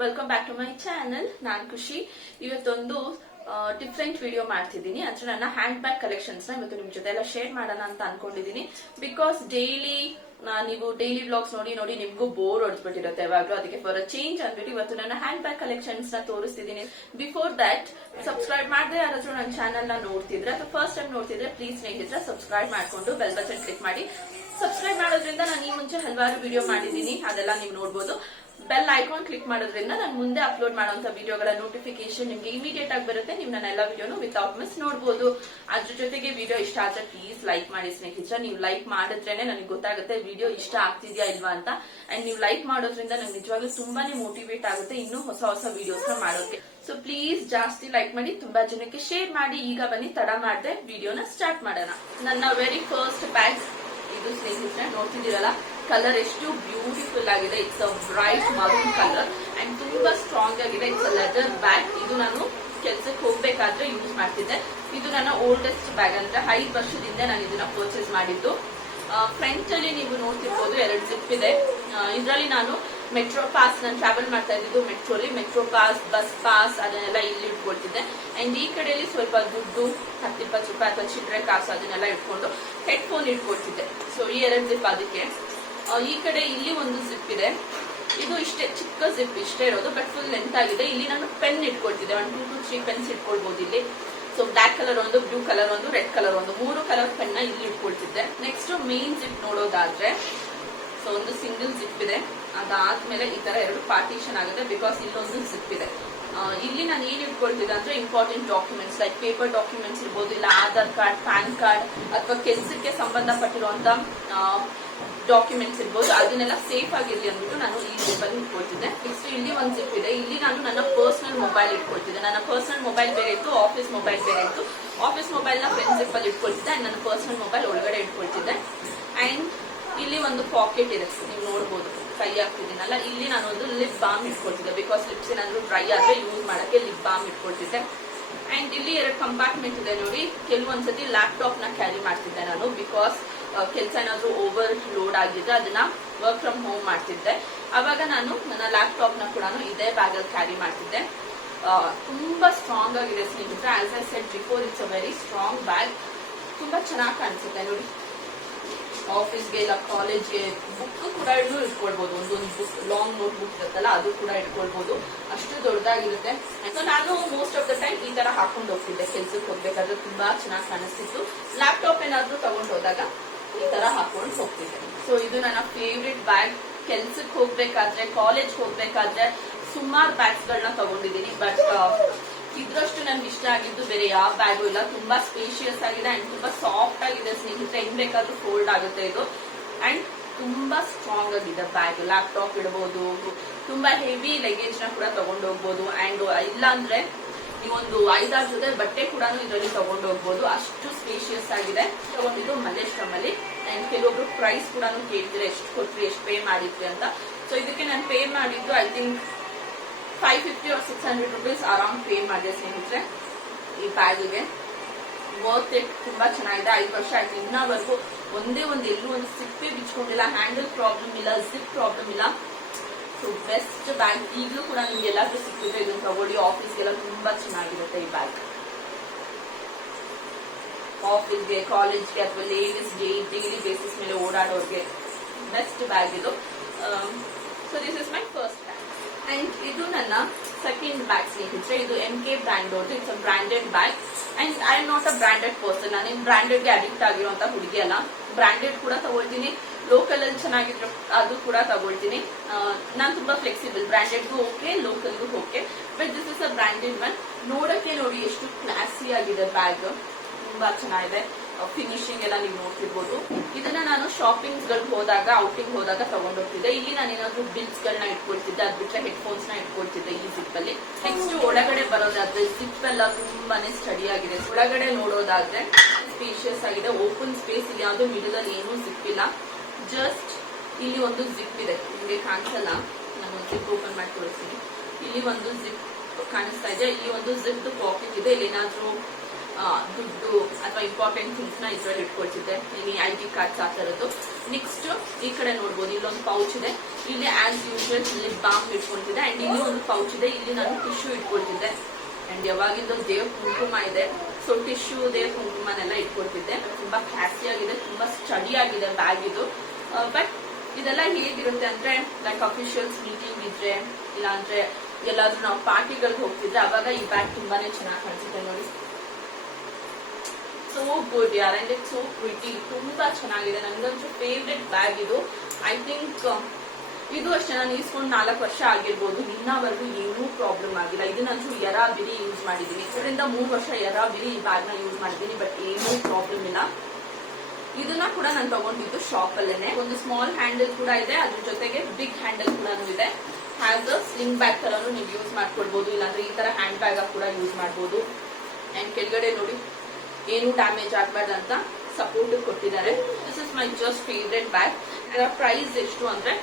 Welcome back to my channel. ನಾನ್ ಖುಷಿ. ಇವತ್ತೊಂದು ಡಿಫ್ರೆಂಟ್ ವಿಡಿಯೋ ಮಾಡ್ತಿದ್ದೀನಿ. ಅಂದ್ರೆ ನನ್ನ ಹ್ಯಾಂಡ್ ಬ್ಯಾಗ್ ಕಲೆಕ್ಷನ್ಸ್ ನ ಇವತ್ತು ನಿಮ್ ಜೊತೆ ಎಲ್ಲ ಶೇರ್ ಮಾಡೋಣ ಅಂತ ಅನ್ಕೊಂಡಿದೀನಿ. ಬಿಕಾಸ್ ನೀವು ಡೈಲಿ ವ್ಲಾಗ್ಸ್ ನೋಡಿ ನೋಡಿ ನಿಮ್ಗೂ ಬೋರ್ ಹೊಡೆದ್ಬಿಟ್ಟಿರುತ್ತೆ ಯಾವಾಗ್ಲೂ. ಅದಕ್ಕೆ ಫಾರ್ ಅ ಚೇಂಜ್ ಅಂದ್ಬಿಟ್ಟು ಇವತ್ತು ನನ್ನ ಹ್ಯಾಂಡ್ ಬ್ಯಾಗ್ ಕಲೆಕ್ಷನ್ಸ್ ನ ತೋರಿಸ್ತಿದ್ದೀನಿ. ಬಿಫೋರ್ ದಟ್ ಸಬ್ಸ್ಕ್ರೈಬ್ ಮಾಡದೆ ಯಾರಾದ್ರೂ ನನ್ನ ಚಾನಲ್ ನ ನೋಡ್ತಿದ್ರೆ ಅಥವಾ ಫಸ್ಟ್ ಟೈಮ್ ನೋಡ್ತಿದ್ರೆ ಪ್ಲೀಸ್ ಸ್ನೇಹಿತರೆ ಸಬ್ಸ್ಕ್ರೈಬ್ ಮಾಡ್ಕೊಂಡು ಬೆಲ್ ಬಟನ್ ಕ್ಲಿಕ್ ಮಾಡಿ. ಸಬ್ಸ್ಕ್ರೈಬ್ ಮಾಡೋದ್ರಿಂದ ನಾನು ಈ ಮುಂಚೆ ಹಲವಾರು ವಿಡಿಯೋ ಮಾಡಿದ್ದೀನಿ, ಅದೆಲ್ಲ ನೀವು ನೋಡಬಹುದು. ಬೆಲ್ ಐಕಾನ್ ಕ್ಲಿಕ್ ಮಾಡೋದ್ರಿಂದ ನಾನು ಮುಂದೆ ಅಪ್ಲೋಡ್ ಮಾಡುವಂತ ವಿಡಿಯೋಗಳ ನೋಟಿಫಿಕೇಶನ್ ನಿಮ್ಗೆ ಇಮಿಡಿಯೇಟ್ ಆಗಿ ಬರುತ್ತೆ. ನೀವು ನನ್ನ ಎಲ್ಲ ವಿಡಿಯೋನು ವಿತೌಟ್ ಮಿಸ್ ನೋಡಬಹುದು. ಅದ್ರ ಜೊತೆಗೆ ವಿಡಿಯೋ ಇಷ್ಟ ಆದ್ರೆ ಪ್ಲೀಸ್ ಲೈಕ್ ಮಾಡಿ ಸ್ನೇಹಿತರೆ. ನೀವು ಲೈಕ್ ಮಾಡಿದ್ರೇನೆ ನನಗೆ ಗೊತ್ತಾಗುತ್ತೆ ವಿಡಿಯೋ ಇಷ್ಟ ಆಗ್ತಿದ್ಯಾ ಇಲ್ವಾ ಅಂತ. ಅಂಡ್ ನೀವು ಲೈಕ್ ಮಾಡೋದ್ರಿಂದ ನಂಗೆ ನಿಜವಾಗ್ಲೂ ತುಂಬಾನೇ ಮೋಟಿವೇಟ್ ಆಗುತ್ತೆ ಇನ್ನು ಹೊಸ ಹೊಸ ವಿಡಿಯೋಸ್ ಮಾಡೋಕೆ. ಸೊ ಪ್ಲೀಸ್ ಜಾಸ್ತಿ ಲೈಕ್ ಮಾಡಿ, ತುಂಬಾ ಜನಕ್ಕೆ ಶೇರ್ ಮಾಡಿ. ಈಗ ಬನ್ನಿ ತಡ ಮಾಡದೆ ವಿಡಿಯೋನ ಸ್ಟಾರ್ಟ್ ಮಾಡೋಣ. ನನ್ನ ವೆರಿ ಫಸ್ಟ್ ಬ್ಯಾಗ್ ಇದು ಸ್ನೇಹಿತರೆ, ನೋಡ್ತಿದ್ದೀರಲ್ಲ ಕಲರ್ ಎಷ್ಟು ಬ್ಯೂಟಿಫುಲ್ ಆಗಿದೆ. It's a bright maroon colour and ತುಂಬಾ ಸ್ಟ್ರಾಂಗ್ ಆಗಿದೆ. It's a leather bag. ಇದು ನಾನು ಕೆಲ್ಸಕ್ಕೆ ಹೋಗ್ಬೇಕಾದ್ರೆ ಯೂಸ್ ಮಾಡ್ತಿದ್ದೆ. ಇದು ನನ್ನ ಓಲ್ಡೆಸ್ಟ್ ಬ್ಯಾಗ್, ಅಂದ್ರೆ 5 ವರ್ಷದಿಂದ ನಾನು ಇದನ್ನ ಪರ್ಚೇಸ್ ಮಾಡಿದ್ದು. ಫ್ರಂಟ್ ಅಲ್ಲಿ ನೀವು ನೋಡ್ತಿರ್ಬೋದು 2 ಜಿಪ್ ಇದೆ. ಇದರಲ್ಲಿ ನಾನು ಮೆಟ್ರೋ ಪಾಸ್, ನಾನು ಟ್ರಾವೆಲ್ ಮಾಡ್ತಾ ಇದ್ದು ಮೆಟ್ರೋಲಿ. ಮೆಟ್ರೋ ಪಾಸ್, ಬಸ್ ಪಾಸ್ ಅದನ್ನೆಲ್ಲ ಇಲ್ಲಿ ಇಟ್ಕೊಳ್ತಿದ್ದೆ. ಅಂಡ್ ಈ ಕಡೆಯಲ್ಲಿ ಸ್ವಲ್ಪ ದುಡ್ಡು 10-20 ರೂಪಾಯಿ ಅಥವಾ ಚಿಲ್ಲರೆ ಕಾಸು ಅದನ್ನೆಲ್ಲ ಇಟ್ಕೊಂಡು ಹೆಡ್ಫೋನ್ ಇಟ್ಕೊಳ್ತಿದ್ದೆ. ಸೊ ಈ 2 ಜಿಪ್ ಅದಕ್ಕೆ. ಈ ಕಡೆ ಇಲ್ಲಿ ಒಂದು ಜಿಪ್ ಇದೆ. ಇದು ಇಷ್ಟೇ ಚಿಕ್ಕ ಜಿಪ್, ಇಷ್ಟೇ ಇರೋದು, ಬಟ್ ಫುಲ್ ಲೆಂತ್ ಆಗಿದೆ. ಇಲ್ಲಿ ನಾನು ಪೆನ್ ಇಟ್ಕೊಳ್ತಿದ್ದೆ. 1, 2 to 3 ಪೆನ್ಸ್ ಇಟ್ಕೊಳ್ಬಹುದು ಇಲ್ಲಿ. ಸೊ ಬ್ಲಾಕ್ ಕಲರ್ ಒಂದು, ಬ್ಲೂ ಕಲರ್ ಒಂದು, ರೆಡ್ ಕಲರ್ ಒಂದು, 3 ಕಲರ್ ಪೆನ್ ಇಲ್ಲಿ ಇಟ್ಕೊಳ್ತಿದ್ದೆ. ನೆಕ್ಸ್ಟ್ ಮೇನ್ ಜಿಪ್ ನೋಡೋದಾದ್ರೆ, ಸೊ ಒಂದು ಸಿಂಗಲ್ ಜಿಪ್ ಇದೆ. ಅದಾದ್ಮೇಲೆ ಈ ತರ 2 ಪಾರ್ಟಿಷನ್ ಆಗುತ್ತೆ ಬಿಕಾಸ್ ಇಲ್ಲೊಂದು ಜಿಪ್ ಇದೆ. ಇಲ್ಲಿ ನಾನು ಏನ್ ಇಟ್ಕೊಳ್ತಿದ್ದೆ ಅಂದ್ರೆ important documents like paper documents ಇರ್ಬೋದು, ಇಲ್ಲ ಆಧಾರ್ ಕಾರ್ಡ್, ಪ್ಯಾನ್ ಕಾರ್ಡ್ ಅಥವಾ ಕೆಲಸಕ್ಕೆ ಸಂಬಂಧಪಟ್ಟಿರುವಂತ ಡಾಕ್ಯುಮೆಂಟ್ಸ್ ಇರ್ಬೋದು, ಅದನ್ನೆಲ್ಲ ಸೇಫ್ ಆಗಿರ್ಲಿ ಅಂದ್ಬಿಟ್ಟು ನಾನು ಈ ಜಿಪ್ ಅಲ್ಲಿ ಇಟ್ಕೊಳ್ತಿದ್ದೆ. ನೆಕ್ಸ್ಟ್ ಇಲ್ಲಿ ಒಂದು ಜಿಪ್ ಇದೆ. ಇಲ್ಲಿ ನಾನು ನನ್ನ ಪರ್ಸನಲ್ ಮೊಬೈಲ್ ಇಟ್ಕೊಳ್ತಿದ್ದೆ. ನನ್ನ ಪರ್ಸನಲ್ ಮೊಬೈಲ್ ಬೇರೆ ಇತ್ತು, ಆಫೀಸ್ ಮೊಬೈಲ್ ಬೇರೆ ಇತ್ತು. ಆಫೀಸ್ ಮೊಬೈಲ್ ನ ಫ್ರೆಂಡ್ ಜಿಪ್ ಅಲ್ಲಿ ಇಟ್ಕೊಳ್ತಿದ್ದೆ ಅಂಡ್ ನನ್ನ ಪರ್ಸನಲ್ ಮೊಬೈಲ್ ಒಳಗಡೆ ಇಟ್ಕೊಳ್ತಿದ್ದೆ. ಅಂಡ್ ಇಲ್ಲಿ ಒಂದು ಪಾಕೆಟ್ ಇದೆ, ನೀವು ನೋಡಬಹುದು ಕೈ ಹಾಕ್ತಿದ್ದೀನಲ್ಲ. ಇಲ್ಲಿ ನಾನು ಒಂದು ಲಿಪ್ ಬಾಮ್ ಇಟ್ಕೊಳ್ತಿದ್ದೆ ಬಿಕಾಸ್ ಲಿಪ್ಸ್ ಏನಾದ್ರು ಡ್ರೈ ಆದ್ರೆ ಯೂಸ್ ಮಾಡಕ್ಕೆ ಲಿಪ್ ಬಾಮ್ ಇಟ್ಕೊಳ್ತಿದ್ದೆ. ಅಂಡ್ ಇಲ್ಲಿ 2 ಕಂಪಾರ್ಟ್ಮೆಂಟ್ ಇದೆ ನೋಡಿ. ಕೆಲವೊಂದ್ಸತಿ ಲ್ಯಾಪ್ಟಾಪ್ ನ ಕ್ಯಾರಿ ಮಾಡ್ತಿದ್ದೆ ನಾನು ಬಿಕಾಸ್ ಕೆಲಸ ಏನಾದ್ರು ಓವರ್ ಲೋಡ್ ಆಗಿದ್ರೆ ಅದನ್ನ ವರ್ಕ್ ಫ್ರಮ್ ಹೋಮ್ ಮಾಡ್ತಿದ್ದೆ. ಅವಾಗ ನಾನು ನನ್ನ ಲ್ಯಾಪ್ಟಾಪ್ ನ ಕೂಡ ಇದೇ ಬ್ಯಾಗ್ ಅಲ್ಲಿ ಕ್ಯಾರಿ ಮಾಡ್ತಿದ್ದೆ. ತುಂಬಾ ಸ್ಟ್ರಾಂಗ್ ಆಗಿದೆ ಸ್ನೇಹಿತರೆ. As I said before, it's a very strong bag. ತುಂಬಾ ಚೆನ್ನಾಗಿ ಕಾಣಿಸುತ್ತೆ ನೋಡಿ. ಆಫೀಸ್ಗೆ ಇಲ್ಲ ಕಾಲೇಜ್ಗೆ ಬುಕ್ ಕೂಡ ಇಟ್ಕೊಳ್ಬಹುದು. ಒಂದೊಂದು ಬುಕ್, ಲಾಂಗ್ ನೋಟ್ ಬುಕ್ ಇರುತ್ತಲ್ಲ ಅದು ಕೂಡ ಇಟ್ಕೊಳ್ಬಹುದು. ಅಷ್ಟು ದೊಡ್ಡದಾಗಿರುತ್ತೆ. ಸೊ ನಾನು ಮೋಸ್ಟ್ ಆಫ್ ದ ಟೈಮ್ ಈ ತರ ಹಾಕೊಂಡು ಹೋಗ್ತಿದ್ದೆ ಕೆಲ್ಸಕ್ಕೆ ಹೋಗ್ಬೇಕಾದ್ರೆ. ತುಂಬಾ ಚೆನ್ನಾಗಿ ಕಾಣಿಸ್ತಿತ್ತು. ಲ್ಯಾಪ್ಟಾಪ್ ಏನಾದ್ರು ತಗೊಂಡು ಹೋದಾಗ ಈ ತರ ಹಾಕೊಂಡು ಹೋಗ್ತಿದ್ದೆ. ಸೊ ಇದು ನನ್ನ ಫೇವ್ರೆಟ್ ಬ್ಯಾಗ್. ಕೆಲ್ಸಕ್ಕೆ ಹೋಗ್ಬೇಕಾದ್ರೆ, ಕಾಲೇಜ್ ಹೋಗ್ಬೇಕಾದ್ರೆ ಸುಮಾರು ಬ್ಯಾಗ್ಸ್ ಗಳನ್ನ ತಗೊಂಡಿದ್ದೀನಿ. ಬಟ್ ಇದ್ರಷ್ಟು ನನ್ಗೆ ಇಷ್ಟ ಆಗಿದ್ದು ಬೇರೆ ಯಾವ ಬ್ಯಾಗು ಇಲ್ಲ. ತುಂಬಾ ಸ್ಪೇಷಿಯಸ್ ಆಗಿದೆ ಅಂಡ್ ತುಂಬಾ ಸಾಫ್ಟ್ ಆಗಿದೆ ಸ್ನೇಹಿತರೆ. ಹೆಂಗ್ ಬೇಕಾದ್ರೂ ಫೋಲ್ಡ್ ಆಗುತ್ತೆ ಇದು. ಅಂಡ್ ತುಂಬಾ ಸ್ಟ್ರಾಂಗ್ ಆಗಿದೆ ಬ್ಯಾಗ್. ಲ್ಯಾಪ್ಟಾಪ್ ಇಡಬಹುದು, ತುಂಬಾ ಹೆವಿ ಲಗೇಜ್ ನ ಕೂಡ ತಗೊಂಡು ಹೋಗ್ಬೋದು. ಅಂಡ್ ಇಲ್ಲ ಅಂದ್ರೆ ನೀವೊಂದು 5-6 ಜೊತೆ ಬಟ್ಟೆ ಕೂಡ ಇದರಲ್ಲಿ ತಗೊಂಡು ಹೋಗ್ಬೋದು. ಅಷ್ಟು ಸ್ಪೇಷಿಯಸ್ ಆಗಿದೆ. ತಗೊಂಡಿದ್ದು ಮಲ್ಲೇಶ್ವರಂ ಅಲ್ಲಿ. ಅಂಡ್ ಕೆಲವೊಬ್ರು ಪ್ರೈಸ್ ಕೂಡ ಕೇಳ್ತೀರಾ, ಎಷ್ಟು ಕೊಟ್ರಿ, ಎಷ್ಟು ಪೇ ಮಾಡಿದ್ವಿ ಅಂತ. ಸೊ ಇದಕ್ಕೆ ನಾನು ಪೇ ಮಾಡಿದ್ದು ಐ ಥಿಂಕ್ 550 or 600 rupees ಆರಾಮ್ ಪೇ ಮಾಡಿದೆ ಸ್ನೇಹಿತರೆ ಈ ಬ್ಯಾಗಿಗೆ. Worth it. ತುಂಬಾ ಚೆನ್ನಾಗಿದೆ. 5 ವರ್ಷ ಆಯ್ತು ಇನ್ನವರೆಗೂ ಒಂದೇ ಎಲ್ಲೂ ಒಂದು ಸಿಪ್ಪೆ ಬಿಚ್ಕೊಂಡಿಲ್ಲ, ಹ್ಯಾಂಡಲ್ ಪ್ರಾಬ್ಲಮ್ ಇಲ್ಲ, ಜಿಪ್ ಪ್ರಾಬ್ಲಮ್ ಇಲ್ಲ. So best bag. ಈಗಲೂ ಕೂಡ ನಿಮ್ಗೆ ಎಲ್ಲಾದ್ರೂ ಸಿಕ್ಕಿದ್ರೆ ಇದನ್ನ ತಗೊಳ್ಳಿ. ಆಫೀಸ್ಗೆಲ್ಲ ತುಂಬಾ ಚೆನ್ನಾಗಿರುತ್ತೆ ಈ ಬ್ಯಾಗ್. ಆಫೀಸ್ಗೆ, ಕಾಲೇಜ್ಗೆ ಅಥವಾ ಲೇಡೀಸ್ಗೆ ಡೈಲಿ ಬೇಸಿಸ್ ಮೇಲೆ ಓಡಾಡೋರ್ಗೆ ಬೆಸ್ಟ್ ಬ್ಯಾಗ್ ಇದು. So this is my first bag. And ಇದು ನನ್ನ ಸೆಕೆಂಡ್ ಬ್ಯಾಗ್ ಸ್ನೇಹಿತರೆ. ಇದು MK ಬ್ರ್ಯಾಂಡ್ ಅವ್ರದ್ದು. It's a branded bag. And I am not a branded person. ನಾನೇನು ಬ್ರಾಂಡೆಡ್ ಗೆ ಅಡಿಕ್ಟ್ ಆಗಿರುವಂತ ಹುಡುಗಿ ಅಲ್ಲ. ಬ್ರಾಂಡೆಡ್ ಕೂಡ ತಗೊಳ್ತೀನಿ, ಲೋಕಲ್ ಅಲ್ಲಿ ಚೆನ್ನಾಗಿದ್ರು ಅದು ಕೂಡ ತಗೊಳ್ತೀನಿ. ನಾನು ತುಂಬಾ ಫ್ಲೆಕ್ಸಿಬಲ್. ಬ್ರಾಂಡೆಡ್ಗೂ ಓಕೆ, ಲೋಕಲ್ಗೂ okay. But this is a branded one. ನೋಡಕ್ಕೆ ನೋಡಿ ಎಷ್ಟು ಕ್ಲಾಸಿ ಆಗಿದೆ ಬ್ಯಾಗ್. ತುಂಬಾ ಚೆನ್ನಾಗಿದೆ. ಫಿನಿಶಿಂಗ್ ಎಲ್ಲ ನೀವು ನೋಡ್ತಿರ್ಬೋದು. ಇದನ್ನ ನಾನು ಶಾಪಿಂಗ್ ಗಳಿಗೆ ಹೋದಾಗ, ಔಟಿಂಗ್ ಹೋದಾಗ ತಗೊಂಡೋಗ್ತಿದ್ದೆ. ಇಲ್ಲಿ ನಾನು ಏನಾದ್ರು ಬಿಲ್ಸ್ ಗಳನ್ನ ಇಟ್ಕೊಳ್ತಿದ್ದೆ. ಅದ್ ಬಿಟ್ರೆ ಹೆಡ್ಫೋನ್ಸ್ ನ ಇಟ್ಕೊಳ್ತಿದ್ದೆ ಈ ಜಿಪ್ ಅಲ್ಲಿ. ನೆಕ್ಸ್ಟ್ ಒಳಗಡೆ ಬರೋದಾದ್ರೆ ಜಿಪ್ ಎಲ್ಲ ತುಂಬಾನೇ ಸ್ಟಡಿ ಆಗಿದೆ. ಒಳಗಡೆ ನೋಡೋದಾದ್ರೆ ಸ್ಪೇಷಿಯಸ್ ಆಗಿದೆ, ಓಪನ್ ಸ್ಪೇಸ್. ಇಲ್ಲಿ ಯಾವ್ದು ಮಿಡಲ್ ಅಲ್ಲಿ ಏನೂ ಜಿಪ್ ಇಲ್ಲ. ಜಸ್ಟ್ ಇಲ್ಲಿ ಒಂದು ಜಿಪ್ ಇದೆ, ನಿಮಗೆ ಕಾಣಿಸಲ್ಲ. ನಾನು ಒಂದು ಜಿಪ್ ಓಪನ್ ಮಾಡಿ ತೋರಿಸ್ತೀನಿ. ಇಲ್ಲಿ ಒಂದು ಜಿಪ್ ಕಾಣಿಸ್ತಾ ಇದೆ. ಇಲ್ಲಿ ಒಂದು ಜಿಪ್ ಪಾಕೆಟ್ ಇದೆ. ಇಲ್ಲಿ ಏನಾದ್ರು ದುಡ್ಡು ಅಥವಾ ಇಂಪಾರ್ಟೆಂಟ್ ಥಿಂಗ್ಸ್ ನ ಇದ್ರಲ್ಲಿ ಇಟ್ಕೊಳ್ತಿದ್ದೆ. ಇಲ್ಲಿ ID ಕಾರ್ಡ್ಸ್ ಆ ತರದ್ದು. ನೆಕ್ಸ್ಟ್ ಈ ಕಡೆ ನೋಡ್ಬೋದು, ಇಲ್ಲೊಂದು ಪೌಚ್ ಇದೆ. ಇಲ್ಲಿ ಆಸ್ ಯೂಶುವಲ್ ಲಿಪ್ ಬಾಮ್ ಇಟ್ಕೊಂತಿದ್ದೆ ಅಂಡ್ ಇಲ್ಲಿ ಒಂದು ಪೌಚ್ ಇದೆ, ಇಲ್ಲಿ ನಾನು ಟಿಶ್ಯೂ ಇಟ್ಕೊಳ್ತಿದ್ದೆ ಅಂಡ್ ಯಾವಾಗಿಂದು ದೇವ್ ಕುಂಕುಮ ಇದೆ, ಸೊ ಟಿಶ್ಯೂ ದೇವ್ ಕುಂಕುಮನೆಲ್ಲ ಇಟ್ಕೊಳ್ತಿದ್ದೆ. ತುಂಬಾ ಕ್ಲಾಸಿ ಆಗಿದೆ, ತುಂಬಾ ಸ್ಟಡಿ ಆಗಿದೆ ಬ್ಯಾಗ್ ಇದು. ಬಟ್ ಇದೆಲ್ಲ ಹೇಗಿರುತ್ತೆ ಅಂದ್ರೆ ಲೈಕ್ ಅಫಿಷಿಯಲ್ಸ್ ಮೀಟಿಂಗ್ ಇದ್ರೆ ಇಲ್ಲ ಅಂದ್ರೆ ಎಲ್ಲಾದ್ರೂ ನಾವು ಪಾರ್ಟಿಗಳಿಗೆ ಹೋಗ್ತಿದ್ರೆ ಅವಾಗ ಈ ಬ್ಯಾಗ್ ತುಂಬಾನೇ ಚೆನ್ನಾಗಿ ಕಾಣಿಸುತ್ತೆ ನೋಡಿ. ಸೋ ಗುಡ್ ಯಾರ್ ಅಂಡ್ ಇಟ್ ಸೋ ಪ್ರಿಟಿ, ತುಂಬಾ ಚೆನ್ನಾಗಿದೆ. ನಂಗಂತೂ ಫೇವ್ರೆಟ್ ಬ್ಯಾಗ್ ಇದು. ಐ ಥಿಂಕ್ ಇದು ಅಷ್ಟೇ ನಾನು ಇಸ್ಕೊಂಡು 4 ವರ್ಷ ಆಗಿರ್ಬೋದು, ಇನ್ನವರೆಗೂ ಏನೂ ಪ್ರಾಬ್ಲಮ್ ಆಗಿಲ್ಲ. ಇದನ್ನಂತೂ ಯರಾ ಬಿರಿ ಯೂಸ್ ಮಾಡಿದೀನಿ, 2-3 ವರ್ಷ ಯರಾ ಬಿರಿ ಈ ಬ್ಯಾಗ್ ನ ಯೂಸ್ ಮಾಡಿದೀನಿ, ಬಟ್ ಏನೂ ಪ್ರಾಬ್ಲಮ್ ಇಲ್ಲ. ಇದನ್ನ ಕೂಡ ನಾನು ತಗೊಂಡಿದ್ದು ಶಾಪ್ ಅಲ್ಲೇನೆ. ಒಂದು ಸ್ಮಾಲ್ ಹ್ಯಾಂಡಲ್ ಕೂಡ ಇದೆ, ಅದ್ರ ಜೊತೆಗೆ ಬಿಗ್ ಹ್ಯಾಂಡಲ್ ಕೂಡ ಇದೆ. ಹ್ಯಾಸ್ ಅ ಸ್ಲಿಂಗ್ ಬ್ಯಾಗ್ ತರನು ನೀವು ಯೂಸ್ ಮಾಡ್ಕೊಳ್ಬಹುದು, ಇಲ್ಲಾಂದ್ರೆ ಈ ತರ ಹ್ಯಾಂಡ್ ಬ್ಯಾಗ್ ಕೂಡ ಯೂಸ್ ಮಾಡಬಹುದು. ಅಂಡ್ ಕೆಳಗಡೆ ನೋಡಿ ಏನು ಡ್ಯಾಮೇಜ್ ಆಗ್ಬಾರ್ದು ಅಂತ ಸಪೋರ್ಟ್ ಕೊಟ್ಟಿದ್ದಾರೆ. This is my just favourite bag. ಅದರ ಪ್ರೈಸ್ ಎಷ್ಟು ಅಂದ್ರೆ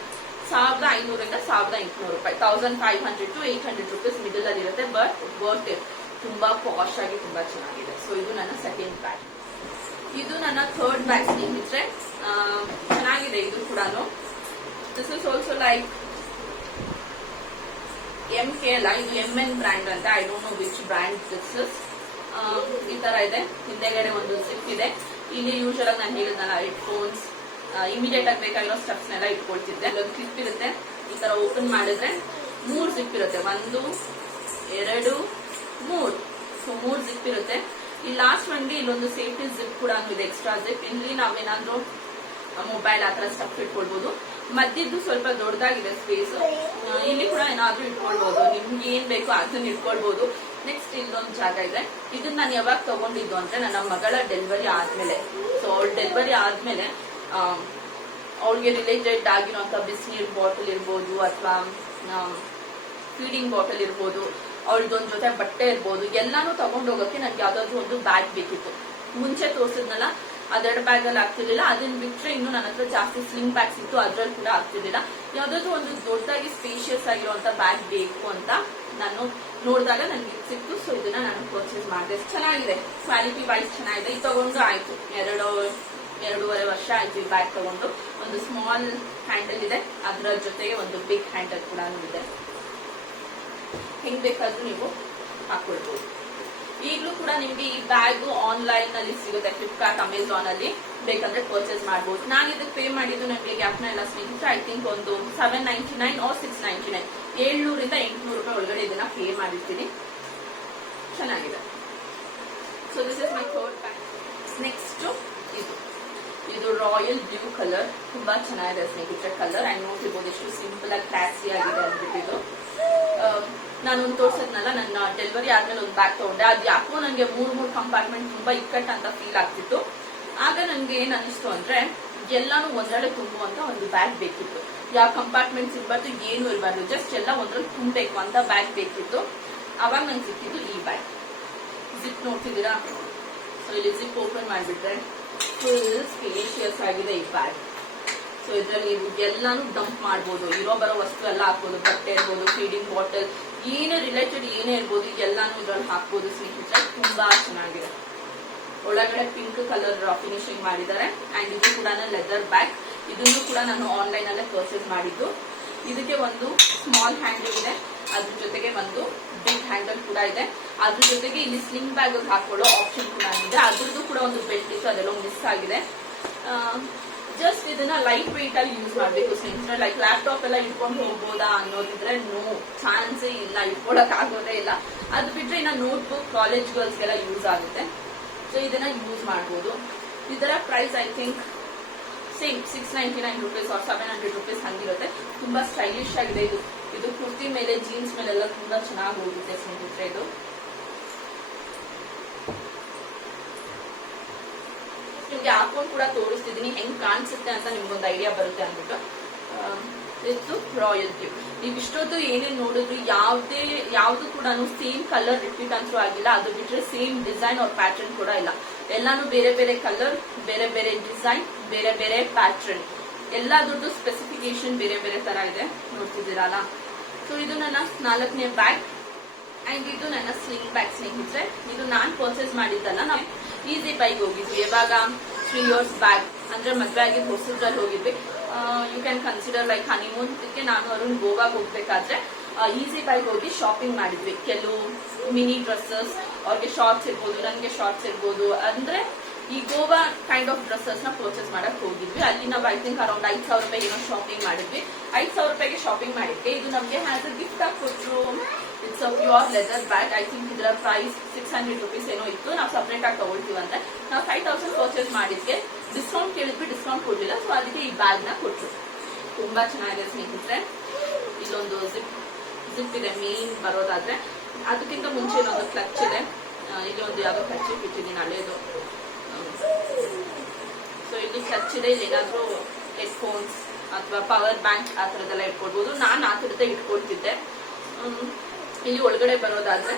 1500 1800 ರೂಪಾಯಿ, 1500 to 800 rupees ಮಿಡಲ್ ಅಲ್ಲಿ ಇರುತ್ತೆ. ಬಟ್ ವರ್ತ್ ಇಟ್, ತುಂಬಾ ಪಾಶ್ ಆಗಿ ತುಂಬಾ ಚೆನ್ನಾಗಿದೆ. ಸೊ ಇದು ನನ್ನ ಸೆಕೆಂಡ್ ಬ್ಯಾಗ್. ಇದು ನನ್ನ ಥರ್ಡ್ ಬ್ಯಾಗ್ ಸ್ನೇಹಿತರೆ. ಚೆನ್ನಾಗಿದೆ ಇದು ಕೂಡ. This is also like MK ಅಲ್ಲ, ಇದು MN ಬ್ರ್ಯಾಂಡ್ ಅಂತ. I don't know which brand this is. ಈ ತರ ಇದೆ, ಹಿಂದೆಗಡೆ ಒಂದು ಜಿಪ್ ಇದೆ. ಇಲ್ಲಿ ಯೂಶುವಲ್ ಆಗಿ ನಾನು ಹೇಳಿದ್ನಲ್ಲ ಹೆಡ್ಫೋನ್ಸ್, ಇಮಿಡಿಯೇಟ್ ಆಗಿ ಬೇಕಾಗಿರೋ ಸ್ಟೆಪ್ಸ್ ನೆಲ್ಲ ಇಟ್ಕೊಳ್ತಿದ್ದೆ. ಒಂದು ಕ್ಲಿಪ್ ಇರುತ್ತೆ, ಈ ತರ ಓಪನ್ ಮಾಡಿದ್ರೆ 3 ಜಿಪ್ ಇರುತ್ತೆ, 1 2 3. ಸೊ 3 ಜಿಪ್ ಇರುತ್ತೆ. ಈ ಲಾಸ್ಟ್ ಒನ್ಗೆ ಇಲ್ಲೊಂದು ಸೇಫ್ಟಿ ಜಿಪ್ ಕೂಡ ಇದೆ, ಎಕ್ಸ್ಟ್ರಾ ಜಿಪ್. ಇಲ್ಲಿ ನಾವೇನಾದ್ರೂ ಮೊಬೈಲ್ ಆತರ ಸ್ಟೆಪ್ ಇಟ್ಕೊಳ್ಬಹುದು. ಮಧ್ಯದ್ದು ಸ್ವಲ್ಪ ದೊಡ್ಡದಾಗಿದೆ ಸ್ಪೇಸ್, ಇಲ್ಲಿ ಕೂಡ ಏನಾದ್ರೂ ಇಟ್ಕೊಳ್ಬಹುದು, ನಿಮ್ಗೆ ಏನ್ ಬೇಕೋ ಅದನ್ನ ಇಟ್ಕೊಳ್ಬಹುದು. ನೆಕ್ಸ್ಟ್ ಇಲ್ಲೊಂದು ಜಾಗ ಇದೆ. ಇದನ್ನ ನಾನು ಯಾವಾಗ ತಗೊಂಡಿದ್ದು ಅಂದ್ರೆ ನನ್ನ ಮಗಳ ಡೆಲಿವರಿ ಆದ್ಮೇಲೆ. ಸೊ ಅವಳ ಡೆಲಿವರಿ ಆದ್ಮೇಲೆ ಅವಳಿಗೆ ರಿಲೇಟೆಡ್ ಆಗಿರುವಂತ ಬಿಸಿನೀರ್ ಬಾಟಲ್ ಇರ್ಬೋದು ಅಥವಾ ಫೀಡಿಂಗ್ ಬಾಟಲ್ ಇರ್ಬೋದು, ಅವಳದೊಂದ್ ಜೊತೆ ಬಟ್ಟೆ ಇರ್ಬೋದು, ಎಲ್ಲಾನು ತಗೊಂಡು ಹೋಗೋಕೆ ನನ್ಗೆ ಯಾವ್ದಾದ್ರು ಒಂದು ಬ್ಯಾಗ್ ಬೇಕಿತ್ತು. ಮುಂಚೆ ತೋರಿಸಿದ್ನಲ್ಲ ಅದೆರಡು ಬ್ಯಾಗ್ ಅಲ್ಲಿ ಆಗ್ತಿರ್ಲಿಲ್ಲ, ಅದನ್ನ ಬಿಟ್ರೆ ಇನ್ನು ನನ್ನ ಹತ್ರ ಜಾಸ್ತಿ ಸ್ಲಿಂಗ್ ಬ್ಯಾಗ್ಸ್ ಇತ್ತು, ಅದ್ರಲ್ಲಿ ಕೂಡ ಆಗ್ತಿರ್ಲಿಲ್ಲ. ಯಾವ್ದಾದ್ರು ಒಂದು ದೊಡ್ಡದಾಗಿ ಸ್ಪೇಷಿಯಸ್ ಆಗಿರುವಂತ ಬ್ಯಾಗ್ ಬೇಕು ಅಂತ ನಾನು ನೋಡಿದಾಗ ನನ್ಗೆ ಸಿಕ್ತು. ಸೊ ಇದನ್ನ ನಾನು ಪರ್ಚೇಸ್ ಮಾಡಿದೆ. ಚೆನ್ನಾಗಿದೆ, ಕ್ವಾಲಿಟಿ ವೈಸ್ ಚೆನ್ನಾಗಿದೆ. ಇದು ತಗೊಂಡು ಆಯ್ತು 2.5 ವರ್ಷ ಆಯ್ತು ಈ ಬ್ಯಾಗ್ ತಗೊಂಡು. ಒಂದು ಸ್ಮಾಲ್ ಹ್ಯಾಂಡಲ್ ಇದೆ, ಅದರ ಜೊತೆಗೆ ಒಂದು ಬಿಗ್ ಹ್ಯಾಂಡಲ್ ಕೂಡ ಇದೆ. ಹೆಂಗ್ ಬೇಕಾದ್ರೂ ನೀವು ಹಾಕೊಳ್ಬಹುದು. ಈಗಲೂ ಕೂಡ ನಿಮ್ಗೆ ಈ ಬ್ಯಾಗ್ ಆನ್ಲೈನ್ ನಲ್ಲಿ ಸಿಗುತ್ತೆ, ಫ್ಲಿಪ್ಕಾರ್ಟ್, ಅಮೆಝಾನ್ ಅಲ್ಲಿ ಬೇಕಂದ್ರೆ ಪರ್ಚೇಸ್ ಮಾಡಬಹುದು. ನಾನು ಇದಕ್ಕೆ ಪೇ ಮಾಡಿದ್ದು ನನಗೆ ಗ್ಯಾಪ್ನ ಎಲ್ಲ ಸ್ನೇಹಿತರೆ ಐ ಥಿಂಕ್ ಒಂದು 799 or 699, 700 - 800 ರೂಪಾಯಿ ಒಳಗಡೆ ಇದನ್ನ ಪೇ ಮಾಡಿರ್ತೀನಿ. ಚೆನ್ನಾಗಿದೆ. So this is my third bag. Next ಇದು ರಾಯಲ್ ಬ್ಲೂ ಕಲರ್, ತುಂಬಾ ಚೆನ್ನಾಗಿದೆ ಸ್ನೇಹಿತರೆ ಕಲರ್. ಅಂಡ್ ನೋಡ್ತಿರ್ಬೋದು ಎಷ್ಟು ಸಿಂಪಲ್ ಆಗಿ ಕ್ಲಾಸಿ ಆಗಿದೆ ಅಂದ್ಬಿಟ್ಟು. ನಾನು ಒಂದು ತೋರ್ಸದ್ನಲ್ಲ, ನನ್ನ ಡೆಲಿವರಿ ಆದ್ಮೇಲೆ ಒಂದು ಬ್ಯಾಗ್ ತಗೊಂಡೆ. ಅದು ಯಾಕೋ ನನಗೆ 3 ಕಂಪಾರ್ಟ್ಮೆಂಟ್ ತುಂಬಾ ಇಕ್ಕಟ್ಟು ಅಂತ ಫೀಲ್ ಆಗ್ತಿತ್ತು. ಆಗ ನನ್ಗೆ ಏನ್ ಅನಿಸ್ತು ಅಂದ್ರೆ ಎಲ್ಲಾನು ಒಂದೆರಡೆ ತುಂಬುವಂತ ಒಂದು ಬ್ಯಾಗ್ ಬೇಕಿತ್ತು. ಯಾವ ಕಂಪಾರ್ಟ್ಮೆಂಟ್ಸ್ ಇರಬಾರ್ದು, ಏನು ಇರಬಾರ್ದು, ಜಸ್ಟ್ ಎಲ್ಲ ಒಂದ್ರಲ್ಲಿ ತುಂಬಬೇಕು ಅಂತ ಬ್ಯಾಗ್ ಬೇಕಿತ್ತು. ಅವಾಗ ನಂಗೆ ಸಿಕ್ಕಿದ್ದು ಈ ಬ್ಯಾಗ್. ಜಿಪ್ ನೋಡ್ತಿದ್ದೀರಾ? ಸೊ ಇಲ್ಲಿ ಜಿಪ್ ಓಪನ್ ಮಾಡಿಬಿಟ್ರೆ ಫುಲ್ ಸ್ಪೇಷಿಯಸ್ ಆಗಿದೆ ಈ ಬ್ಯಾಗ್. ಸೊ ಇದ್ರಲ್ಲಿ ನೀವು ಎಲ್ಲಾನು ಡಂಪ್ ಮಾಡ್ಬೋದು, ಇರೋ ಬರೋ ವಸ್ತು ಎಲ್ಲ ಹಾಕ್ಬೋದು, ಬಟ್ಟೆ ಇರ್ಬೋದು, ಫೀಡಿಂಗ್ ಬಾಟಲ್, ಏನೇ ರಿಲೇಟೆಡ್ ಏನೇ ಇರ್ಬೋದು ಎಲ್ಲಾನು ಇದ್ರಲ್ಲಿ ಹಾಕ್ಬೋದು ಸ್ನೇಹಿತರೆ. ತುಂಬಾ ಚೆನ್ನಾಗಿದೆ. ಒಳಗಡೆ ಪಿಂಕ್ ಕಲರ್ ಫಿನಿಶಿಂಗ್ ಮಾಡಿದ್ದಾರೆ. ಅಂಡ್ ಇದು ಕೂಡ ಲೆದರ್ ಬ್ಯಾಗ್. ಇದನ್ನು ಕೂಡ ನಾನು ಆನ್ಲೈನ್ ಅಲ್ಲೇ ಪರ್ಚೇಸ್ ಮಾಡಿದ್ದು. ಇದಕ್ಕೆ ಒಂದು ಸ್ಮಾಲ್ ಹ್ಯಾಂಡಲ್ ಇದೆ, ಅದ್ರ ಜೊತೆಗೆ ಒಂದು ಬಿಗ್ ಹ್ಯಾಂಡಲ್ ಕೂಡ ಇದೆ. ಅದ್ರ ಜೊತೆಗೆ ಇಲ್ಲಿ ಸ್ಲಿಂಗ್ ಬ್ಯಾಗ್ ಹಾಕೊಳ್ಳೋ ಆಪ್ಷನ್ ಕೂಡ ಇದೆ. ಅದ್ರದ್ದು ಕೂಡ ಒಂದು ಬೆಲ್ಟ್ ಇತ್ತು, ಅದೆಲ್ಲ ಮಿಸ್ ಆಗಿದೆ. ಜಸ್ಟ್ ಇದನ್ನ ಲೈಟ್ ವೆಯ್ಟ್ ಅಲ್ಲಿ ಯೂಸ್ ಮಾಡ್ಬೇಕು ಸ್ನೇಹಿತರೆ. ಲೈಕ್ ಲ್ಯಾಪ್ಟಾಪ್ ಎಲ್ಲ ಇಟ್ಕೊಂಡು ಹೋಗ್ಬೋದಾ ಅನ್ನೋದಿದ್ರೆ ನೋ, ಚಾನ್ಸೇ ಇಲ್ಲ, ಇಟ್ಕೊಳಕ್ ಆಗೋದೇ ಇಲ್ಲ. ಅದು ಬಿಟ್ರೆ ಇನ್ನ ನೋಟ್ಬುಕ್, ಕಾಲೇಜ್ ಗರ್ಲ್ಸ್ಗೆಲ್ಲ ಯೂಸ್ ಆಗುತ್ತೆ. ಸೊ ಇದನ್ನ ಯೂಸ್ ಮಾಡಬಹುದು. ಇದರ price I think same 699 rupees or 700 rupees ಹಂಗಿರುತ್ತೆ. ತುಂಬಾ ಸ್ಟೈಲಿಶ್ ಆಗಿದೆ ಇದು. ಇದು ಕುರ್ತಿ ಮೇಲೆ, ಜೀನ್ಸ್ ಮೇಲೆಲ್ಲ ತುಂಬಾ ಚೆನ್ನಾಗಿ ಹೋಗುತ್ತೆ ಸ್ನೇಹಿತರೆ. ಇದು ನಿಮ್ಗೆ ಹಾಕೊಂಡು ಕೂಡ ತೋರಿಸ್ತಿದ್ದೀನಿ ಹೆಂಗ್ ಕಾಣಿಸುತ್ತೆ ಅಂತ ನಿಮ್ಗೊಂದು ಐಡಿಯಾ ಬರುತ್ತೆ ಅಂದ್ಬಿಟ್ಟು. ಇದು ರಾಯಲ್ ಬ್ಲೂ. ನೀವು ಇಷ್ಟೊತ್ತು ಏನೇನ್ ನೋಡಿದ್ರು ಯಾವ್ದು ಕೂಡ ಸೇಮ್ ಕಲರ್ ರಿಪೀಟ್ ಅಂತೂ ಆಗಿಲ್ಲ. ಅದು ಬಿಟ್ರೆ ಸೇಮ್ ಡಿಸೈನ್ ಅವ್ರ ಪ್ಯಾಟರ್ನ್ ಕೂಡ ಇಲ್ಲ. ಎಲ್ಲಾನು ಬೇರೆ ಬೇರೆ ಕಲರ್, ಬೇರೆ ಬೇರೆ ಡಿಸೈನ್, ಬೇರೆ ಬೇರೆ ಪ್ಯಾಟರ್ನ್, ಎಲ್ಲಾದ್ರದ್ದು ಸ್ಪೆಸಿಫಿಕೇಶನ್ ಬೇರೆ ಬೇರೆ ತರ ಇದೆ, ನೋಡ್ತಿದ್ದೀರಲ್ಲ. ಸೊ ಇದು ನನ್ನ 4ನೇ ಬ್ಯಾಗ್. ಅಂಡ್ ಇದು ನನ್ನ ಸ್ಲಿಂಗ್ ಬ್ಯಾಗ್ ಸ್ನೇಹಿತರೆ. ಇದು ನಾನ್ ಪರ್ಚೇಸ್ ಮಾಡಿದ್ದಲ್ಲ, ನಾವು ಈಸಿ ಬೈಗ್ ಹೋಗಿದ್ವಿ. ಯಾವಾಗ 3 years ಬ್ಯಾಗ್ ಅಂದ್ರೆ ಮದ್ವೆ ಆಗಿ ಹೊಸದ್ರಲ್ಲಿ ಹೋಗಿದ್ವಿ. You can consider like honeymoon. ಇದಕ್ಕೆ ನಾನು ಅರುಣ್ ಗೋವಾಗೆ ಹೋಗ್ಬೇಕಾದ್ರೆ ಈಸಿ ಬೈಗೆ ಹೋಗಿ ಶಾಪಿಂಗ್ ಮಾಡಿದ್ವಿ. ಕೆಲವು ಮಿನಿ ಡ್ರೆಸ್ಸಸ್, ಅವ್ರಿಗೆ ಶಾರ್ಟ್ಸ್ ಇರ್ಬೋದು, ನನಗೆ ಶಾರ್ಟ್ಸ್ ಇರ್ಬೋದು. ಅಂದ್ರೆ ಈ ಗೋವಾ ಕೈಂಡ್ ಆಫ್ ಡ್ರೆಸ್ಸಸ್ ನ ಪರ್ಚೇಸ್ ಮಾಡಕ್ ಹೋಗಿದ್ವಿ. ಅಲ್ಲಿ ನಾವು ಐ ಥಿಂಕ್ ಅರೌಂಡ್ 5,000 ರೂಪಾಯಿ ಏನೋ ಶಾಪಿಂಗ್ ಮಾಡಿದ್ವಿ. 5,000 ರೂಪಾಯಿಗೆ ಶಾಪಿಂಗ್ ಮಾಡಿದ್ವಿ. ಇದು ನಮಗೆ ಹ್ಯಾಸ್ ಅ ಗಿಫ್ಟ್ ಆಗಿ ಕೊಟ್ಟರು. It's a pure leather bag. I think ಇದರ ಪ್ರೈಸ್ 600 ರೂಪೀಸ್ ಏನೋ ಇತ್ತು. ನಾವು ಸಪರೇಟ್ ಆಗಿ ತಗೊಳ್ತೀವಂದ್ರೆ ನಾವು 5,000 ಪರ್ಚೇಸ್ ಮಾಡಿದ್ವಿ. ಡಿಸ್ಕೌಂಟ್ ಕೇಳಿದ್ವಿ, ಡಿಸ್ಕೌಂಟ್ ಕೊಡ್ಲಿಲ್ಲ. ಸೊ ಅದಕ್ಕೆ ಈ ಬ್ಯಾಗ್ ನ ಕೊಟ್ಟರು. ತುಂಬಾ ಚೆನ್ನಾಗಿದೆ ಸ್ನೇಹಿತರೆ. ಇಲ್ಲೊಂದು ಜಿಪ್ ಇದೆ ಮೇನ್ ಬರೋದಾದ್ರೆ. ಅದಕ್ಕಿಂತ ಮುಂಚೆ ಒಂದು ಕ್ಲಚ್ ಇದೆ. ಇಲ್ಲಿ ಒಂದು ಯಾವ್ದೋ ಕ್ಲಚ್ ಇಟ್ಟಿದ್ದೀನಿ ಹಳೇದು. ಸೊ ಇದು ಕ್ಲಚ್ ಇದೆ. ಇಲ್ಲಿ ಏನಾದ್ರೂ ಹೆಡ್ಫೋನ್ಸ್ ಅಥವಾ ಪವರ್ ಬ್ಯಾಂಕ್ ಆ ತರದೆಲ್ಲ ಇಟ್ಕೊಳ್ಬಹುದು. ನಾನು ಆ ತರದ್ದೇ ಇಟ್ಕೊಳ್ತಿದ್ದೆ. ಇಲ್ಲಿ ಒಳಗಡೆ ಬರೋದಾದ್ರೆ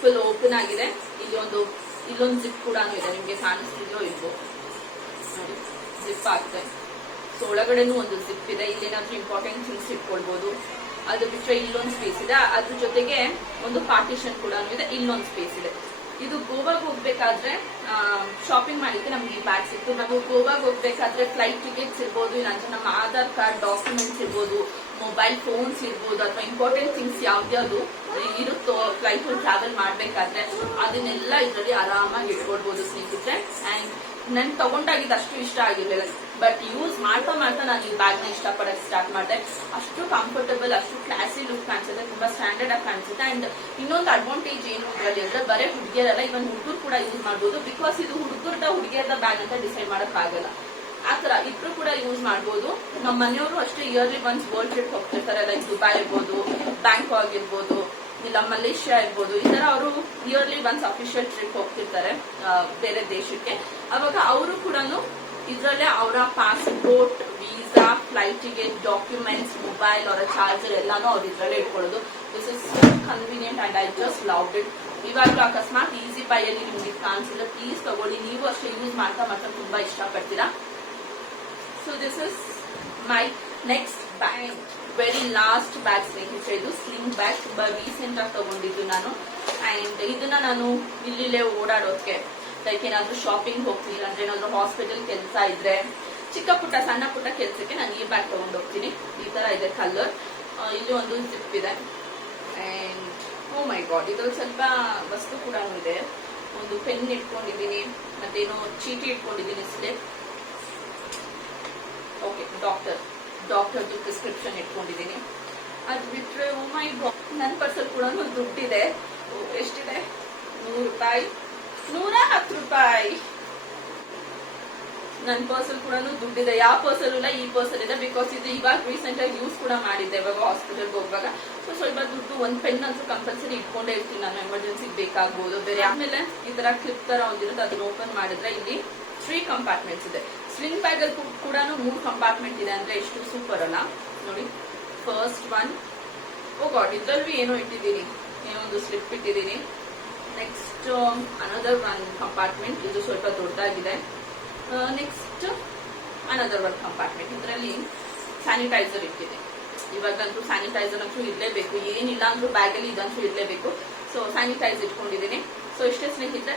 ಫುಲ್ ಓಪನ್ ಆಗಿದೆ. ಇಲ್ಲೊಂದು ಜಿಪ್ ಕೂಡ ಇದೆ. ನಿಮ್ಗೆ ಕಾಣಿಸ್ತಿದ್ಯೋ ಇಲ್ವೋ ನೋಡಿ, ಜಿಪ್ ಆಗಿದೆ. ಸೊ ಒಳಗಡೆನೂ ಒಂದು ಜಿಪ್ ಇದೆ. ಇಲ್ಲಿ ಏನಾದ್ರೂ ಇಂಪಾರ್ಟೆಂಟ್ ಥಿಂಗ್ಸ್ ಇಟ್ಕೊಳ್ಬಹುದು. ಅದು ಬಿಟ್ಟರೆ ಇಲ್ಲೊಂದು ಸ್ಪೇಸ್ ಇದೆ. ಅದ್ರ ಜೊತೆಗೆ ಒಂದು ಪಾರ್ಟಿಷನ್ ಕೂಡ ಇದೆ. ಇಲ್ಲೊಂದು ಸ್ಪೇಸ್ ಇದೆ. ಇದು ಗೋವಾಗೆ ಹೋಗ್ಬೇಕಾದ್ರೆ ಶಾಪಿಂಗ್ ಮಾಡಿದ್ರೆ ನಮ್ಗೆ ಈ ಬ್ಯಾಗ್ ಸಿಕ್ತು. ನಾವು ಗೋವಾಗೆ ಹೋಗ್ಬೇಕಾದ್ರೆ ಫ್ಲೈಟ್ ಟಿಕೆಟ್ಸ್ ಇರ್ಬೋದು, ಇಲ್ಲಾಂದ್ರೆ ನಮ್ಮ ಆಧಾರ್ ಕಾರ್ಡ್ ಡಾಕ್ಯುಮೆಂಟ್ಸ್ ಇರ್ಬೋದು, ಮೊಬೈಲ್ ಫೋನ್ಸ್ ಇರ್ಬೋದು, ಅಥವಾ ಇಂಪಾರ್ಟೆಂಟ್ ಥಿಂಗ್ಸ್ ಯಾವ್ದು ಇರುತ್ತೋ ಫ್ಲೈಟ್ ಟ್ರಾವೆಲ್ ಮಾಡ್ಬೇಕಾದ್ರೆ ಅದನ್ನೆಲ್ಲ ಇದರಲ್ಲಿ ಆರಾಮಾಗಿ ಇಟ್ಕೊಳ್ಬಹುದು ಸ್ನೇಹಿತರೆ. ಅಂಡ್ ನನ್ ತಗೊಂಡಾಗಿದ್ದು ಅಷ್ಟು ಇಷ್ಟ ಆಗಿರ್ಲಿಲ್ಲ, ಬಟ್ ಯೂಸ್ ಮಾಡ್ತಾ ನಾನು ಈ ಬ್ಯಾಗ್ ನ ಇಷ್ಟಪಡಕ್ಕೆ ಸ್ಟಾರ್ಟ್ ಮಾಡಿದೆ. ಅಷ್ಟು ಕಂಫರ್ಟಬಲ್, ಅಷ್ಟು ಕ್ಲಾಸಿ ಲುಕ್ ಕಾಣಿಸುತ್ತೆ, ತುಂಬಾ ಸ್ಟ್ಯಾಂಡರ್ಡ್ ಆಗಿ ಕಾಣಿಸುತ್ತೆ. ಅಂಡ್ ಇನ್ನೊಂದು ಅಡ್ವಾಂಟೇಜ್ ಏನು ಇದರಲ್ಲಿ ಅಂದ್ರೆ ಬರೀ ಹುಡುಗಿಯರಲ್ಲ, ಇವನ್ ಹುಡುಗರು ಕೂಡ ಯೂಸ್ ಮಾಡಬಹುದು. ಬಿಕಾಸ್ ಇದು ಹುಡುಗಿಯರದ ಬ್ಯಾಗ್ ಅಂತ ಡಿಸೈಡ್ ಮಾಡಕ್ ಆಗಲ್ಲ. ಆತರ ಇಬ್ರು ಕೂಡ ಯೂಸ್ ಮಾಡಬಹುದು. ನಮ್ಮ ಮನೆಯವರು ಅಷ್ಟೇ ಇಯರ್ಲಿ ಒನ್ಸ್ ವರ್ಲ್ಡ್ ಟ್ರಿಪ್ ಹೋಗ್ತಿರ್ತಾರೆ. ಲೈಕ್ ದುಬೈ ಇರ್ಬೋದು, ಬ್ಯಾಂಕಾಕ್ ಇರ್ಬೋದು, ಇಲ್ಲ ಮಲೇಷ್ಯಾ ಇರ್ಬೋದು. ಈ ತರ ಅವರು ಇಯರ್ಲಿ ಒನ್ಸ್ ಅಫಿಷಿಯಲ್ ಟ್ರಿಪ್ ಹೋಗ್ತಿರ್ತಾರೆ ಬೇರೆ ದೇಶಕ್ಕೆ. ಅವಾಗ ಅವರು ಕೂಡ ಇದ್ರಲ್ಲೇ ಅವರ passport, visa, flight ticket, documents, mobile, ಅವರ ಚಾರ್ಜರ್ ಎಲ್ಲಾನು ಅವ್ರು ಇದ್ರಲ್ಲೇ ಇಟ್ಕೊಳ್ಳೋದು. This is so convenient and I just loved it. ಇವಾಗಲೂ ಅಕಸ್ಮಾತ್ ಈಸಿ ಬೈ ಅಲ್ಲಿ ನಿಮ್ಗೆ ಕಾಣಿಸಿದ್ರೆ ಪ್ಲೀಸ್ ತಗೊಳ್ಳಿ. ನೀವು ಅಷ್ಟೇ ಯೂಸ್ ಮಾಡ್ತಾ ತುಂಬಾ ಇಷ್ಟಪಡ್ತೀರಾ. So this is my next bag. Very last bag ಸ್ನೇಹಿತರೆ. ಇದು ಸ್ಲಿಂಗ್ ಬ್ಯಾಗ್. ತುಂಬಾ ರೀಸೆಂಟ್ ಆಗಿ ತಗೊಂಡಿದ್ದು ನಾನು. ಅಂಡ್ ಇದನ್ನ ನಾನು ಇಲ್ಲಿಲೇ ಓಡಾಡೋಕೆ, ಲೈಕ್ ಏನಾದ್ರೂ ಶಾಪಿಂಗ್ ಹೋಗ್ತೀನಿ, ಅಂದ್ರೆ ಏನಾದ್ರೂ ಹಾಸ್ಪಿಟಲ್ ಕೆಲಸ ಇದ್ರೆ, ಚಿಕ್ಕ ಪುಟ್ಟ ಸಣ್ಣ ಪುಟ್ಟ ಕೆಲಸಕ್ಕೆ ನಾನು ಈ ಬ್ಯಾಗ್ ತಗೊಂಡು ಹೋಗ್ತೀನಿ. ಈ ತರ ಇದೆ ಕಲರ್. ಇಲ್ಲಿ ಒಂದು ಜಿಪ್ ಇದೆ. ಅಂಡ್ ಓ ಮೈ ಗಾಡ್, ಇದ್ರಲ್ಲಿ ಸ್ವಲ್ಪ ವಸ್ತು ಕೂಡ ಇದೆ. ಒಂದು ಪೆನ್ ಇಟ್ಕೊಂಡಿದ್ದೀನಿ, ಮತ್ತೇನೋ ಚೀಟಿ ಇಟ್ಕೊಂಡಿದ್ದೀನಿ ಸ್ಲಿಪ್. ಓಕೆ, ಡಾಕ್ಟರ್ದು ಪ್ರಿಸ್ಕ್ರಿಪ್ಷನ್ ಇಟ್ಕೊಂಡಿದ್ದೀನಿ. ಅದ್ ಬಿಟ್ರೆ ಓ ಮೈ ಗಾಡ್, ನನ್ನ ಪರ್ಸಲ್ ಕೂಡ ದುಡ್ಡಿದೆ. ಎಷ್ಟಿದೆ? 100 ರೂಪಾಯಿ, 110 ರೂಪಾಯಿ. ನನ್ನ ಪರ್ಸಲ್ ಕೂಡ ದುಡ್ಡಿದೆ. ಯಾವ ಪರ್ಸಲ್ ಇಲ್ಲ, ಈ ಪರ್ಸಲ್ ಇದೆ. ಬಿಕಾಸ್ ಇದು ಇವಾಗ ರೀಸೆಂಟ್ ಆಗಿ ಯೂಸ್ ಕೂಡ ಮಾಡಿದ್ದೆ ಇವಾಗ ಹಾಸ್ಪಿಟಲ್ಗೆ ಹೋಗುವಾಗ. ಸೊ ಸ್ವಲ್ಪ ದುಡ್ಡು, ಒಂದು ಪೆನ್ ಅಂತೂ ಕಂಪಲ್ಸರಿ ಇಟ್ಕೊಂಡೇ ಇರ್ತೀನಿ ನಾನು, ಎಮರ್ಜೆನ್ಸಿಗೆ ಬೇಕಾಗ್ಬೋದು. ಬೇರೆ ಆಮೇಲೆ ಈ ತರ ಕ್ಲಿಪ್ ತರ ಒಂದಿರುತ್ತೆ, ಅದನ್ನ ಓಪನ್ ಮಾಡಿದ್ರೆ ಇಲ್ಲಿ 3 ಕಂಪಾರ್ಟ್ಮೆಂಟ್ಸ್ ಇದೆ. ಸ್ಲಿಂಗ್ ಬ್ಯಾಗ್ ಅಲ್ಲಿ ಕೂಡ 3 ಕಂಪಾರ್ಟ್ಮೆಂಟ್ ಇದೆ. ಅಂದ್ರೆ ಎಷ್ಟು ಸೂಪರ್ ಅಲ್ಲ ನೋಡಿ. ಫಸ್ಟ್ ಒನ್, ಓ ಗಾಡ್, ಇದ್ರಲ್ಲಿ ಏನೋ ಇಟ್ಟಿದ್ದೀನಿ, ಏನೋ ಒಂದು ಸ್ಲಿಪ್ ಇಟ್ಟಿದ್ದೀನಿ. ನೆಕ್ಸ್ಟ್ ಅನದರ್ ಒನ್ ಕಂಪಾರ್ಟ್ಮೆಂಟ್, ಇದು ಸ್ವಲ್ಪ ದೊಡ್ಡದಾಗಿದೆ. ನೆಕ್ಸ್ಟ್ ಅನದರ್ ಒನ್ ಕಂಪಾರ್ಟ್ಮೆಂಟ್, ಇದರಲ್ಲಿ ಸ್ಯಾನಿಟೈಸರ್ ಇಟ್ಟಿದೆ. ಇವಾಗಂತೂ ಸ್ಯಾನಿಟೈಸರ್ ಅಂತೂ ಇರಲೇಬೇಕು, ಏನಿಲ್ಲ ಅಂದ್ರೂ ಬ್ಯಾಗ್ ಅಲ್ಲಿ ಇದಂತೂ ಇರಲೇಬೇಕು. ಸೊ ಸ್ಯಾನಿಟೈಸ್ ಇಟ್ಕೊಂಡಿದ್ದೀನಿ. ಸೊ ಇಷ್ಟೇ ಸ್ನೇಹಿತರೆ.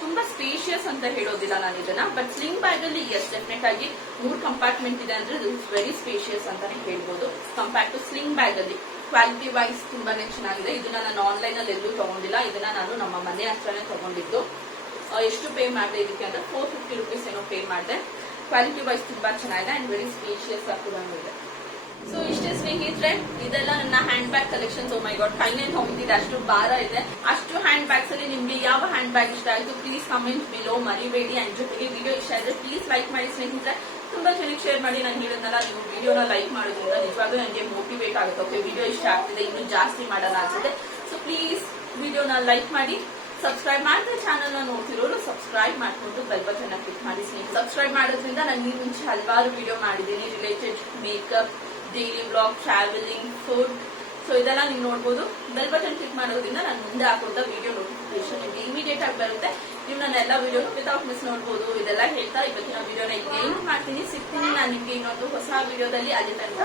ತುಂಬಾ ಸ್ಪೇಷಿಯಸ್ ಅಂತ ಹೇಳೋದಿಲ್ಲ ನಾನು ಇದನ್ನ, ಬಟ್ ಸ್ಲಿಂಗ್ ಬ್ಯಾಗ್ ಅಲ್ಲಿ ಎಸ್ ಡೆಫಿನೆಟ್ ಆಗಿ 3 ಕಂಪಾರ್ಟ್ಮೆಂಟ್ ಇದೆ ಅಂದ್ರೆ ಇಟ್ಸ್ ವೆರಿ ಸ್ಪೇಷಿಯಸ್ ಅಂತಾನೆ ಹೇಳ್ಬೋದು ಕಂಪೇರ್ ಟು ಸ್ಲಿಂಗ್ ಬ್ಯಾಗ್ ಅಲ್ಲಿ. ಕ್ವಾಲಿಟಿ ವೈಸ್ ತುಂಬಾನೇ ಚೆನ್ನಾಗಿದೆ. ಇದನ್ನ ನಾನು ಆನ್ಲೈನ್ ಅಲ್ಲಿ ಎಲ್ಲೂ ತಗೊಂಡಿಲ್ಲ, ಇದನ್ನ ನಾನು ನಮ್ಮ ಮನೆ ಹತ್ರನೇ ತಗೊಂಡಿದ್ದು. ಎಷ್ಟು ಪೇ ಮಾಡಿದೆ ಇದಕ್ಕೆ ಅಂದ್ರೆ 450 ರೂಪೀಸ್ ಏನೋ ಪೇ ಮಾಡಿದೆ. ಕ್ವಾಲಿಟಿ ವೈಸ್ ತುಂಬಾ ಚೆನ್ನಾಗಿದೆ ಅಂಡ್ ವೆರಿ ಸ್ಪೇಷಿಯಸ್ ಕೂಡ ಇದೆ. ಸೊ ಇಷ್ಟೇ ಸ್ನೇಹಿತರೆ, ಇದೆಲ್ಲ ನನ್ನ ಹ್ಯಾಂಡ್ ಬ್ಯಾಗ್ ಕಲೆಕ್ಷನ್ಸ್. ಓ ಮೈ ಗಾಡ್, ಕೈನೇ ಹೋಗ್ತಿದೆ, ಅಷ್ಟು ಭಾರ ಇದೆ. ಅಷ್ಟು ಹ್ಯಾಂಡ್ ಬ್ಯಾಗ್ಸ್ ಅಲ್ಲಿ ನಿಮ್ಗೆ ಯಾವ ಹ್ಯಾಂಡ್ ಬ್ಯಾಗ್ ಇಷ್ಟ ಆಯ್ತು ಪ್ಲೀಸ್ ಕಮೆಂಟ್ ಬಿಲೋ, ಮರಿಬೇಡಿ. ಅಂಡ್ ಜೊತೆಗೆ ವಿಡಿಯೋ ಇಷ್ಟ ಆದ್ರೆ ಪ್ಲೀಸ್ ಲೈಕ್ ಮಾಡಿ ಸ್ನೇಹಿತರೆ. ತುಂಬಾ ಜನಕ್ಕೆ ಶೇರ್ ಮಾಡಿ. ನಾನು ಹೇಳಿದ್ನಲ್ಲ, ನೀವು ವಿಡಿಯೋನ ಲೈಕ್ ಮಾಡೋದ್ರಿಂದ ನಿಜವಾಗ್ಲೂ ನನಗೆ ಮೋಟಿವೇಟ್ ಆಗುತ್ತೆ. ಓಕೆ, ವಿಡಿಯೋ ಇಷ್ಟ ಆಗ್ತಿದೆ, ಇನ್ನೂ ಜಾಸ್ತಿ ಮಾಡೋಣ ಅನ್ಸುತ್ತೆ. ಸೊ ಪ್ಲೀಸ್ ವಿಡಿಯೋನ ಲೈಕ್ ಮಾಡಿ. ಸಬ್ಸ್ಕ್ರೈಬ್ ಮಾಡಿದ್ರೆ ಚಾನಲ್ ನ ನೋಡ್ತಿರೋರು ಸಬ್ಸ್ಕ್ರೈಬ್ ಮಾಡ್ಕೊಂಡು ಬೆಲ್ ಬಟನ್ ಕ್ಲಿಕ್ ಮಾಡಿ ಸ್ನೇಹಿತರೆ. ಸಬ್ಸ್ಕ್ರೈಬ್ ಮಾಡೋದ್ರಿಂದ ನಾನು ಈ ಮುಂಚೆ ಹಲವಾರು ವಿಡಿಯೋ ಮಾಡಿದ್ದೀನಿ, related makeup, daily blog, travelling, food. So ಇದೆಲ್ಲ ನೀವು ನೋಡ್ಬೋದು. ಬೆಲ್ ಬಟನ್ ಕ್ಲಿಕ್ ಮಾಡೋದ್ರಿಂದ ನಾನು ಮುಂದೆ ಹಾಕೋದ ವಿಡಿಯೋ ನೋಟಿಫಿಕೇಶನ್ ನಿಮಗೆ ಇಮಿಡಿಯೇಟ್ ಆಗಿ ಬರುತ್ತೆ. ನೀವು ನನ್ನ ಎಲ್ಲ ವಿಡಿಯೋ ವಿತೌಟ್ ಮಿಸ್ ನೋಡ್ಬೋದು. ಇದೆಲ್ಲ ಹೇಳ್ತಾ ಇವತ್ತಿನ ವಿಡಿಯೋನ ಎಂಡ್ ಮಾಡ್ತೀನಿ. ಸಿಗ್ತೀನಿ ನಾನು ನಿಮ್ಗೆ ಇನ್ನೊಂದು ಹೊಸ ವಿಡಿಯೋದಲ್ಲಿ. ಅಲ್ಲಿ ತನಕ